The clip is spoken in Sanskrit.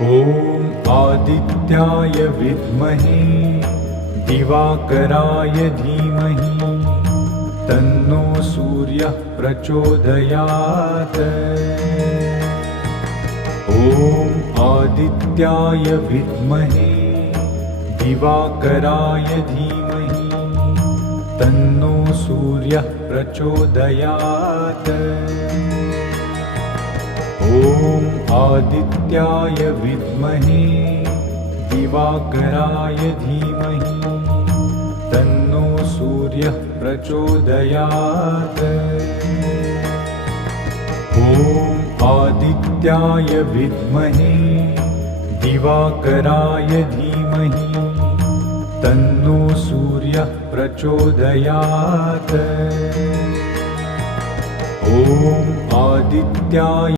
ॐ आदित्याय विद्महे दिवाकराय धीमहि तन्नो सूर्यः प्रचोदयात्। ॐ आदित्याय विद्महे दिवाकराय धीमहि तन्नो सूर्यः प्रचोदयात्। ॐ आदित्याय विद्महे दिवाकराय धीमहि तन्नो सूर्यः प्रचोदयात्। ॐ आदित्याय विद्महे दिवाकराय धीमहि तन्नो सूर्यः प्रचोदयात्। ॐ आदित्याय